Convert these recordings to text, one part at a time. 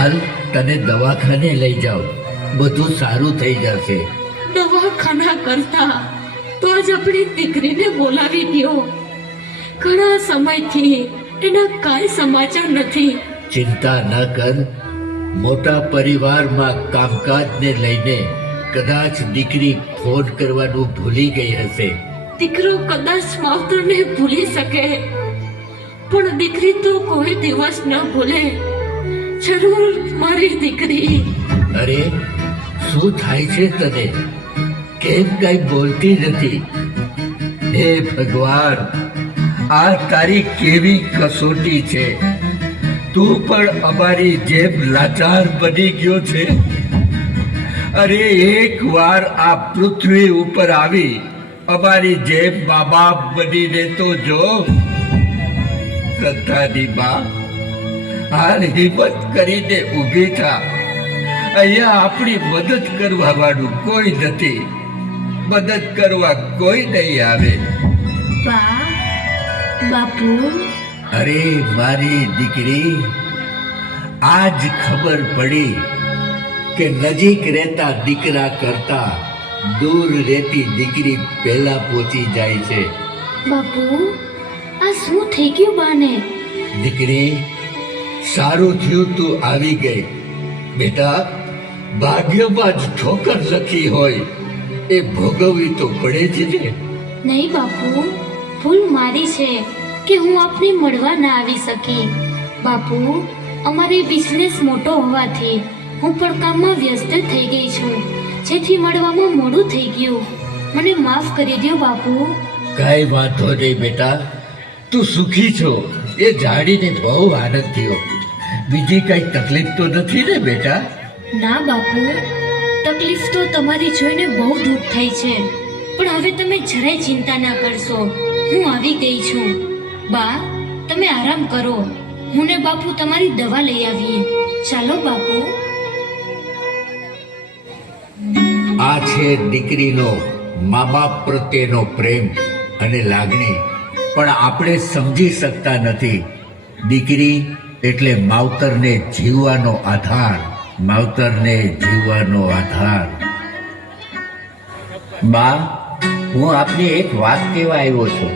હાલ તને દવાખાને લઈ જાઓ, બધું સારું થઈ જશે. દવાખાના કરતા તો જ આપણી દીકરીને બોલાવી દો. ઘણા સમયથી એના કાંઈ સમાચાર નથી. ચિંતા ન કર. મોટા પરિવારમાં કામકાજને લઈને કદાચ દીકરી ફોન કરવાનું ભૂલી ગઈ હશે. દીકરો કદાચ માવતરને ભૂલી શકે, પણ દીકરી તો કોઈ દિવસ ન ભૂલે. જરૂર મારી દીકરી. અરે શું થાય છે તને? કેમ કઈ બોલતી નથી? હે ભગવાન, આ તારી કેવી કસોટી છે. તું પણ અમારી જેમ લાચાર બની ગયો છે. અરે એક વાર આ પૃથ્વી ઉપર આવી અમારી જેમ મા બાપ બનીને તો જો. શ્રદ્ધાની માં, હાલ હિંમત કરીને ઊભી થા. અહીંયા આપણી મદદ કરવા વાળું કોઈ નથી. મદદ કરવા કોઈ નહીં આવે. બાપુ. અરે મારી દીકરી, આજ ખબર પડી કે નજીક રહેતા દીકરા કરતા દૂર રહેતી દીકરી પહેલા પહોંચી જાય છે. બાપુ, આ શું થઈ ગયું બાને? દીકરી, સારું થયું તું આવી ગઈ. બેટા, ભાગ્યમાં જ ઠોકર લખી હોય એ ભોગવવી તો પડે જ ને. નહીં બાપુ, ભૂલ મારી છે કે હું આપને મળવા ના આવી શકી. બાપુ, અમારે બિઝનેસ મોટો હોવાથી હું પણ કામમાં વ્યસ્ત થઈ ગઈ છું, જેથી મળવામાં મોડું થઈ ગયું. મને માફ કરી દો બાપુ. કઈ વાંધો નહીં બેટા, તું સુખી છો એ જાણીને બહુ આનંદ થયો. બીજી કઈ તકલીફ તો નથી ને બેટા? ના બાપુ, તકલીફ તો તમારી જોઈને બહુ દુઃખ થઈ છે, પણ હવે તમે જરાય ચિંતા ના કરશો. હું આવી ગઈ છું. બા, તમે આરામ કરો. હું ને બાપુ તમારી દવા લઈ આવીએ. ચાલો બાપુ. આ છે દીકરીનો મા બાપ પ્રત્યેનો પ્રેમ અને લાગણી, પણ આપણે સમજી શકતા નથી. દીકરી એટલે માવતરને જીવવાનો આધાર. માવતરને જીવવાનો આધાર. બા, હું આપને એક વાત કહેવા આવ્યો છું.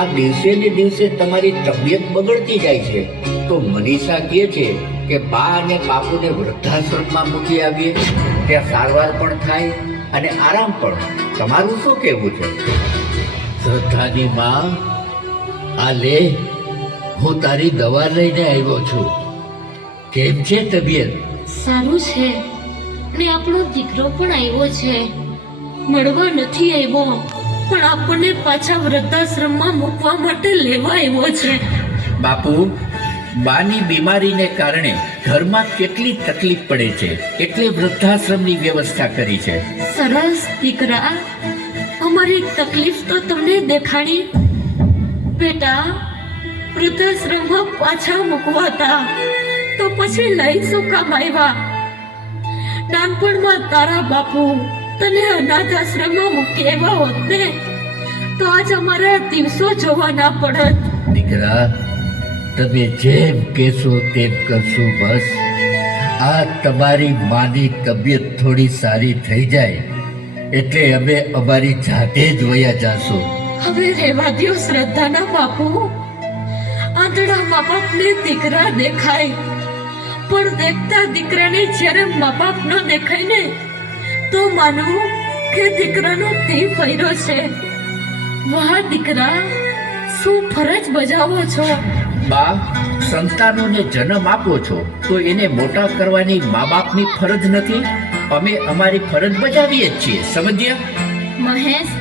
આ દિવસે ને દિવસે તમારી તબિયત બગડતી જાય છે, તો મનીષા કહે છે કે બા અને બાપુને વૃદ્ધાશ્રમમાં મૂકી આવીએ. ત્યાં સારવાર પણ થાય અને આરામ પણ. તમારું શું કહેવું છે? શ્રદ્ધાની માં, આ લે, હું તારી દવા લઈને આવ્યો છું. કેમ છે તબિયત? સારું છે, ને આપણો દીકરો પણ આવ્યો છે. મળવા નથી આવ્યો, પણ આપણને પાછા વૃદ્ધાશ્રમમાં મૂકવા માટે લેવા આવ્યો છે. બાપુ, બાની બીમારીને કારણે ઘરમાં કેટલી તકલીફ પડે છે, એટલે વૃદ્ધાશ્રમની વ્યવસ્થા કરી છે. સરસ દીકરા, અમારી તકલીફ તો તમને દેખાડી. બેટા, વૃદ્ધાશ્રમમાં પાછા મૂકવાતા તો પછી લઈ શું કામ આવ્યા? નાનપણમાં તારા બાપુ તને અનાથ આશ્રમમાં મૂકી આવ્યા હોત ને, તો આજ અમારા દિવસો જોવા ના પડત. દીકરા, તમે જેમ કહેશો તેમ કરશું. બસ આ તમારી માની તબિયત થોડી સારી થઈ જાય એટલે અમે અમારી જાતે જ વયા જાશું. હવે રહેવા દ્યો શ્રદ્ધાના બાપુ. આંધળા મા બાપને દીકરા દેખાય, પણ દેખતા દીકરાને જ્યારે મા બાપ ન દેખાય ને, તો માનું કે દીકરાનો તે ફર્યો છે. વાહ દીકરા, શું ફરજ બજાવો છો? બા, સંતાનોને જન્મ આપો છો તો એને મોટા કરવાની મા બાપની ફરજ નથી? અમે અમારી ફરજ બજાવીએ જ છીએ, સમજ્યા? મહેશ,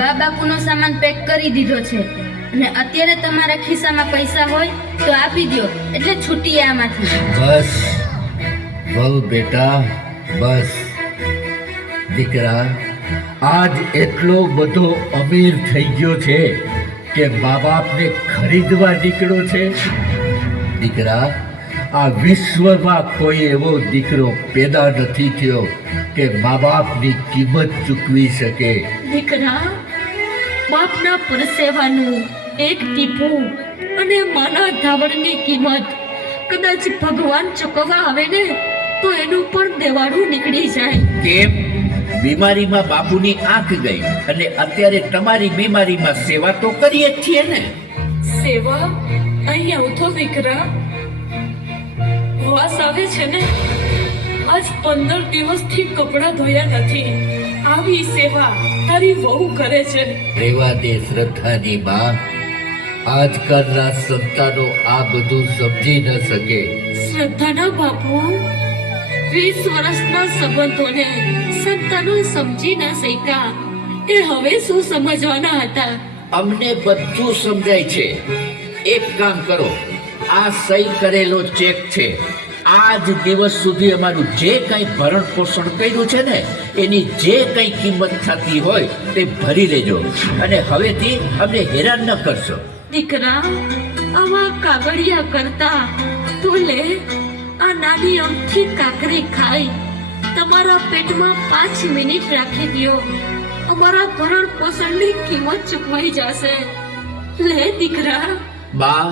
બા બાપુનો સામાન પેક કરી દીધો છે, અને અત્યારે તમારા ખિસ્સામાં પૈસા હોય તો આપી દો, એટલે છૂટીએ આમાંથી. બસ બહુ બેટા, બસ. દીકરા, આજ એટલો બધો અમીર થઈ ગયો છે કે મા બાપને ખરીદવા નીકળ્યો છે. દીકરા, આ વિશ્વમાં કોઈ એવો દીકરો પેદા નથી થયો કે મા બાપની કિંમત ચૂકવી શકે. દીકરા, બાપના પરસેવાનું એક ટીપું અને માના ધાવણની કિંમત કદાચ ભગવાન ચૂકવવા આવે ને તો એનું પણ દેવાળું નીકળી જાય. કેમ? બીમારીમાં બાપુની આંખ ગઈ અને અત્યારે તમારી બીમારીમાં સેવા તો કરીએ જ છીએ ને. સેવા? અહીં આવતો દીકરા, વાસ આવે છે ને? આજ 15 દિવસથી કપડાં ધોયા નથી. આવી સેવા તારી વહુ કરે છે. રેવા દે શ્રદ્ધાની માં. આજકાલના સંતાનો આ બધું સમજી ન શકે. શ્રદ્ધાના બાપુ 20 વર્ષના સંબંધોને સંતાનો સમજી ન શક્યા, એ હવે શું સમજવાના હતા? અમને બધું સમજાય છે. એક કામ કરો, આ સહી કરેલો ચેક છે. આજ દિવસ સુધી અમારું જે કંઈ ભરણ પોષણ કર્યું છે ને એની જે કંઈ કિંમત થતી હોય તે ભરી લેજો અને હવેથી અમને હેરાન ન કરશો. દીકરા, આવા કાગળિયા કરતા તું લે આ નાની અમથી કાકરી ખાઈ તમારા પેટમાં 5 મિનિટ રાખી દ્યો. અમારા ભરણ પોષણની કિંમત ચૂકવાઈ જશે. લે દીકરા. બા,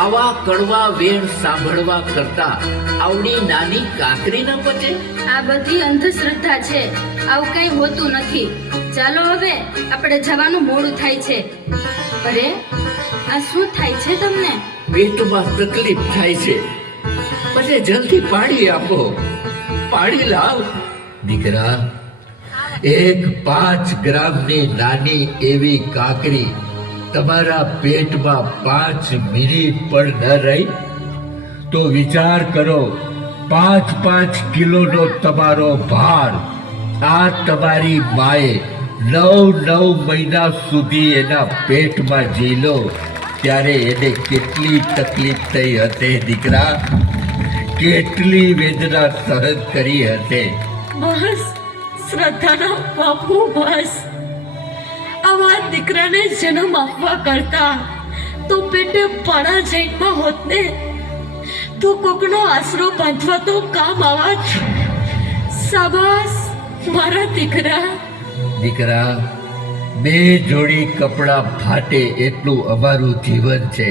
આવા કડવા વેણ સાંભળવા કરતા આવડી નાની કાકરી ન પચે? આ બધી અંધશ્રદ્ધા છે. આવું કઈ હોતું નથી. ચાલો હવે આપણે જવાનું મોડું થાય છે. અરે, આ શું થાય છે તમને? પેટમાં તકલીફ થાય છે. પછી જલ્દી પાણી આપો. પાણી લાવ. દીકરા, એક 5 ગ્રામની નાની એવી કાકરી તમારા પેટમાં 5 મિનિટ પણ ન રહી તો વિચાર કરો. 5 કિલોનો તમારો ભાર આ તમારી માએ 9 મહિના સુધી એના પેટમાં ઝીલો ત્યારે એને કેટલી તકલીફ થઈ હશે દીકરા, કેટલી વેદના સહન કરી હશે. બસ શ્રદ્ધાના બાપુ, બસ. આવા દીકરાને જન્મ આપવા કરતા તો પેટે પાણા જન્મ હોત ને તો કોકનો આશરો બાંધવા તો કામ આવત. શાબાશ મારા દીકરા. દીકરા, 2 જોડી કપડાં ફાટે એટલું અમારું જીવન છે.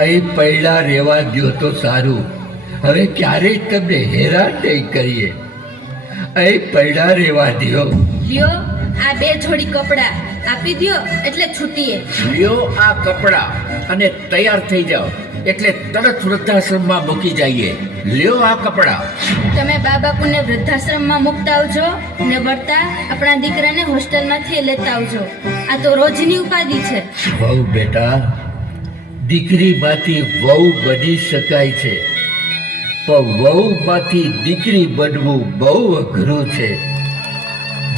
અહીં પૈડા રહેવા દ્યો તો સારું. હવે ક્યારેય તમને હેરાન નહીં કરીએ. અહીં પૈડા રહેવા દ્યો. લ્યો આ 2 જોડી કપડા આપી દ્યો એટલે છૂટીએ. લ્યો આ કપડાં અને તૈયાર થઈ જાઓ એટલે તરત વૃદ્ધાશ્રમમાં મૂકી જઈએ. લ્યો આ કપડાં. તમે બા બાપુને વૃદ્ધાશ્રમમાં મૂકતા આવજો ને વળતા આપણા દીકરાને હોસ્ટેલમાંથી લેતા આવજો. આ તો રોજની ઉપાધિ છે. વહુ બેટા, દીકરીમાંથી વહુ બની શકાય છે પણ વહુમાંથી દીકરી બનવું બહુ અઘરું છે.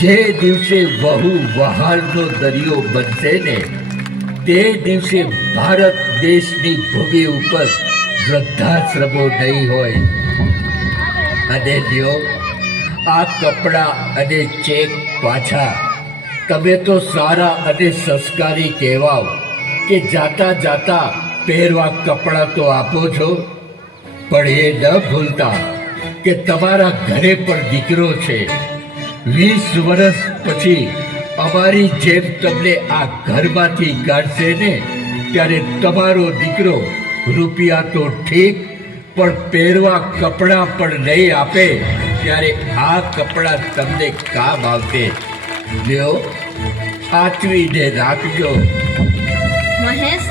જે દિવસે વહુ વહાલનો દરિયો બનશે ને તે દિવસે ભારત દેશની ભૂમિ ઉપર વૃદ્ધાશ્રમો નહીં હોય. અને લ્યો આ કપડાં અને ચેક પાછા. તમે તો સારા અને સંસ્કારી કહેવાઓ કે જાતા જાતા પહેરવા કપડાં તો આપો છો, પણ એ ન ભૂલતા કે તમારા ઘરે પણ દીકરો છે. 20 વર્ષ પછી અમારી જેમ તમને આ ઘરમાંથી કાઢશે ને ત્યારે તમારો દીકરો રૂપિયા તો ઠીક પણ પહેરવા કપડાં પણ નહીં આપે ત્યારે આ કપડાં તમને કામ આવશે. લ્યો સાચવીને રાખજો. મહેશ,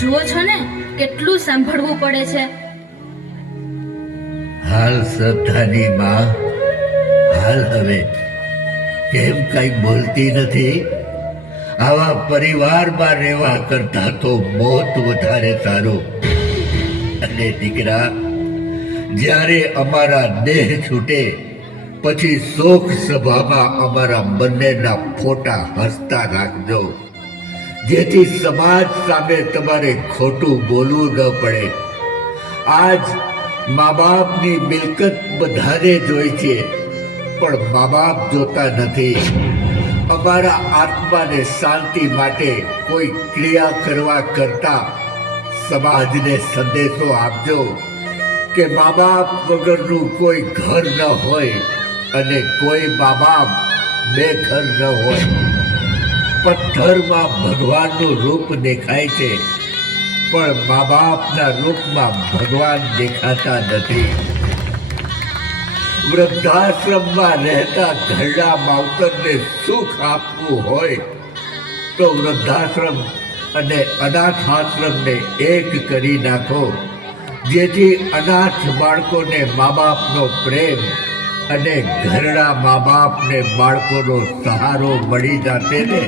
જુઓ છો ને કેટલું સાંભળવું પડે છે. હાલ શ્રદ્ધાની માં, હાલ હવે. કેમ કઈ બોલતી નથી? આવા પરિવારમાં રહેવા કરતા તો મોત વધારે સારું. અને દીકરા, જ્યારે અમારા દેહ છૂટે પછી શોક સભામાં અમારા બંનેના ફોટા હસતા રાખજો જેથી સમાજ સામે તમારે ખોટું બોલવું ન પડે. આજ મા બાપની મિલકત બધાને જોઈ છે પણ મા બાપ જોતા નથી. અમારા આત્માને શાંતિ માટે કોઈ ક્રિયા કરવા કરતા સમાજને સંદેશો આપજો કે મા બાપ વગરનું કોઈ ઘર ન હોય અને કોઈ મા બાપ બેઘર ન હોય. પથ્થરમાં ભગવાનનું રૂપ દેખાય છે પણ મા બાપના રૂપમાં ભગવાન દેખાતા નથી. વૃદ્ધાશ્રમમાં રહેતા ઘરડા માવતરને સુખ આપવું હોય તો વૃદ્ધાશ્રમ અને અનાથાશ્રમને એક કરી નાખો, જેથી અનાથ બાળકોને મા બાપનો પ્રેમ અને ઘરડા મા બાપને બાળકોનો સહારો મળી જશે ને,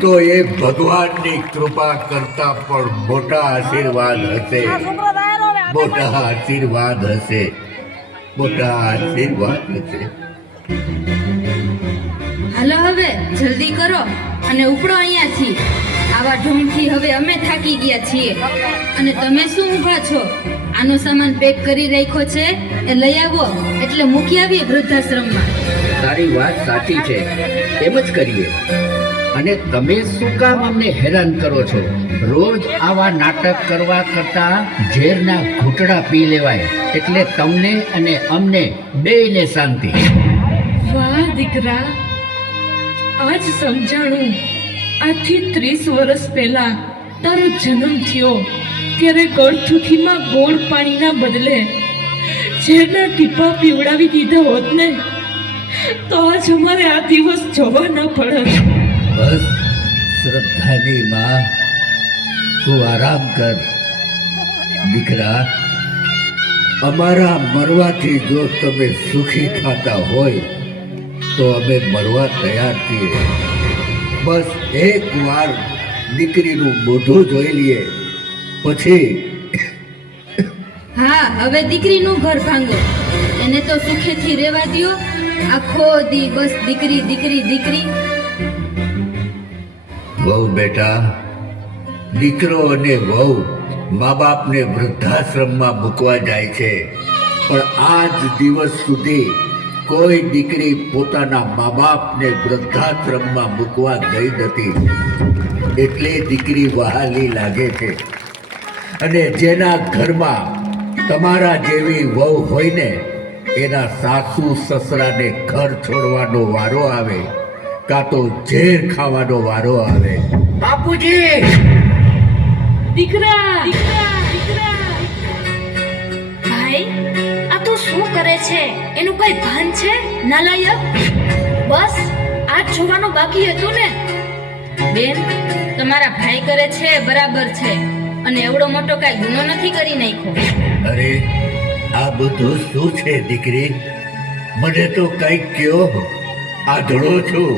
તો એ ભગવાનની કૃપા કરતા પણ મોટા આશીર્વાદ હશે. મોટા આશીર્વાદ હશે. મોટા આશીર્વાદ હશે. હાલો હવે જલ્દી કરો અને ઉપડો અહીંયાથી. આવા ઢોંગથી હવે અમે થાકી ગયા છીએ. અને તમે શું ઊભા છો? આનો સામાન પેક કરી રાખ્યો છે, એ લઈ આવો એટલે મૂકી આવીએ વૃદ્ધાશ્રમમાં. તારી વાત સાચી છે, એમ જ કરીએ. અને તમે શું કામ અમને હેરાન કરો છો? રોજ આવા નાટક કરવા કરતા ઝેરના ઘૂંટડા પી લેવાય, એટલે તમને અને અમને બેયને શાંતિ. વાહ દીકરા, આજ સમજાણું. આજથી 30 વર્ષ પહેલા તારો જન્મ થયો ત્યારે ગળથુથીમાં ગોળ પાણીના બદલે ઝેરના ટીપા પીવડાવી દીધા હોત ને, તો આજ અમારે આ દિવસ જોવા ન પડત. બસ શ્રદ્ધાની માં, તું આરામ કર. દીકરા, અમારા મરવાથી જો તમે સુખી થતા હોય તો અમે મરવા તૈયાર છીએ. બસ એક વાર દીકરીનું મોઢું જોઈ લઈએ, પછી હા, હવે દીકરીનું ઘર ભાંગો. એને તો સુખેથી રહેવા દ્યો. આખો દી બસ દીકરી દીકરી દીકરી. વહુ બેટા, દીકરો અને વહુ મા બાપને વૃદ્ધાશ્રમમાં મૂકવા જાય છે, પણ આજ દિવસ સુધી કોઈ દીકરી પોતાના મા બાપને વૃદ્ધાશ્રમમાં મૂકવા ગઈ નથી. એટલે દીકરી વહાલી લાગે છે. અને જેના ઘરમાં તમારા જેવી વહુ હોય ને, એના સાસુ સસરાને ઘર છોડવાનો વારો આવે, કાં તો ઝેર ખાવાનો વારો આવે. બાપુજી! દીકરા, ભાઈ, આ તું શું કરે છે? એનું કઈ ભાન છે? નાલાયક! બસ આજ જોવાનું બાકી હતું ને. બેન, તમારા ભાઈ કરે છે બરાબર છે, અને એવડો મોટો કાંઈ ગુનો નથી કરી નાખ્યો. અરે, આ બધું શું છે દીકરી? મને તો કંઈક કયો. આંધળો છું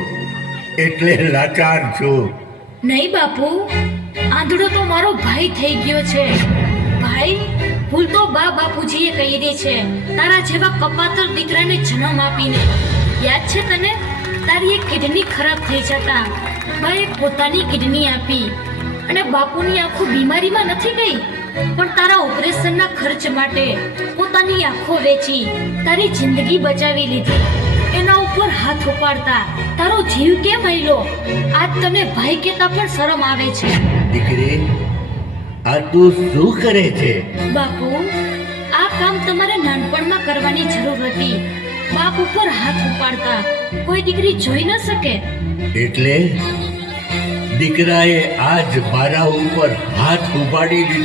એટલે લાચાર છું. નહીં બાપુ, આંધળો તો મારો ભાઈ થઈ ગયો છે. ભાઈ, ભૂલ તો બાપુજીએ કરી છે, તારા જેવા કપાતર દીકરાને જન્મ આપીને. યાદ છે તને? તારી એક કિડની ખરાબ થઈ જતા બાએ પોતાની કિડની આપી, અને બાપુની આંખો બીમારીમાં નથી ગઈ, પણ તારા ઓપરેશનના ખર્ચ માટે પોતાની આંખો વેચી તારી જિંદગી બચાવી લીધી. એના ઉપર હાથ ઉપાડતા તારો જીવ કેમ આયલો? આજ તને ભાઈ કહેતા પણ શરમ આવે છે. દીકરી, આ તું શું કરે છે? બાપુ, આ કામ તમારે નાનપણમાં કરવાની જરૂર હતી. બાપ ઉપર હાથ ઉપાડતા કોઈ દીકરી જોઈ ન શકે. એટલે દીકરાએ આજ મારા ઉપર હાથ ઉપાડી દીધો.